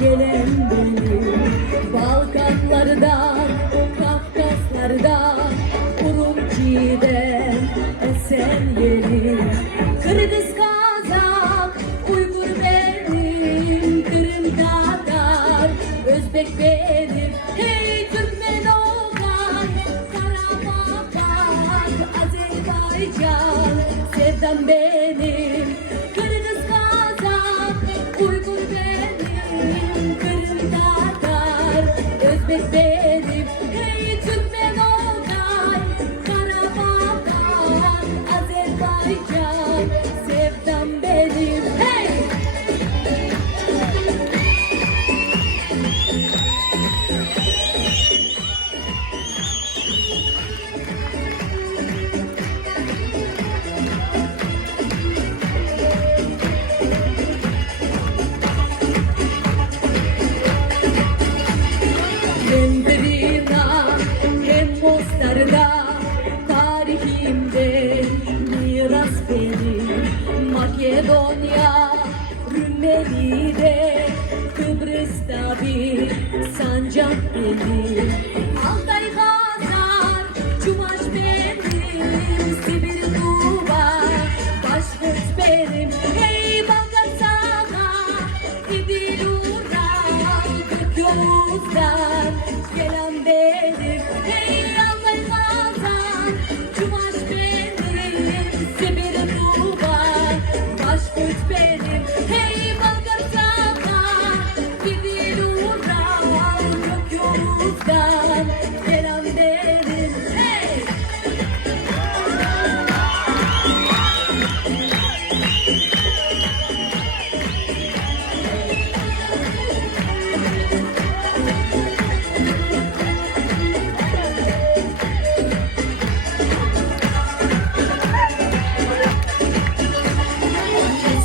Gelen benim Balkanlardan, Kafkaslardan, Urumçi'den esen yerim. Kırgız, Kazak, Uygur benim, Kırım, Tatar, Özbek benim. Hey Türkmen Oğlan, Karabağ, Azerbaycan, sevdam benim. Kırgız, Kazak, Uygur benim, Kırım, Tatar, Özbek benim. Hey Türkmen Oğlan, Karabağ, Azerbaycan, sevdam benim. Hey! Hem Drina hem Mostar'da tarihimde miras benim. Makedonya, Rumeli'de, Kıbrıs'ta bir sancak benim. Altay, Hazar, Çuvaş benim, Sibir, Tuğba, Başkurt benim. Hey Balkan Sağa, İdil, Ural, Gökyoz'dan gelen benim. Hey Altay, Hazar, Çuvaş benim, Sibir, Tuğba, Başkurt benim. Hey Balkan Sağa, İdil, Ural, Gökyoz'dan gelen benim. Hey!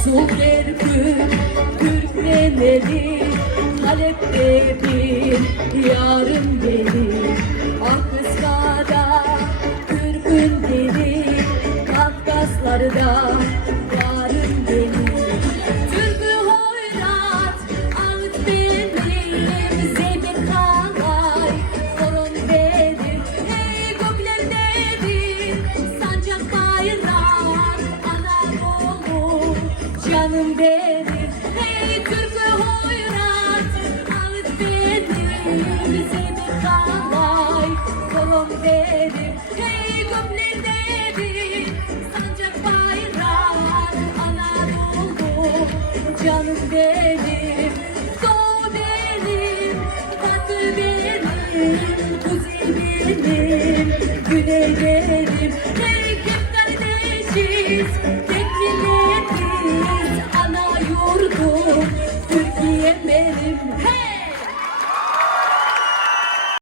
Sukerkük, Türkmeneli, Halep'te bir yarım benim. Akıska'da, Türk'ün deli, Kafkaslar'da yarım benim. Türk'ü hoyrat, Ağıt benim, Zeybek Kalay, Horon benim. Hey göklerdedir, sancak bayrak, Anadolu canım benim. Hey Türk'ü hoyrat, Ağıt benim, Zeybek Kalay, Horon benim. Hey göklerdedir, sancak bayrak, Anadolu canım benim. Doğu benim, batı benim, kuzey benim, güney benim. Hey hep kardeşiz,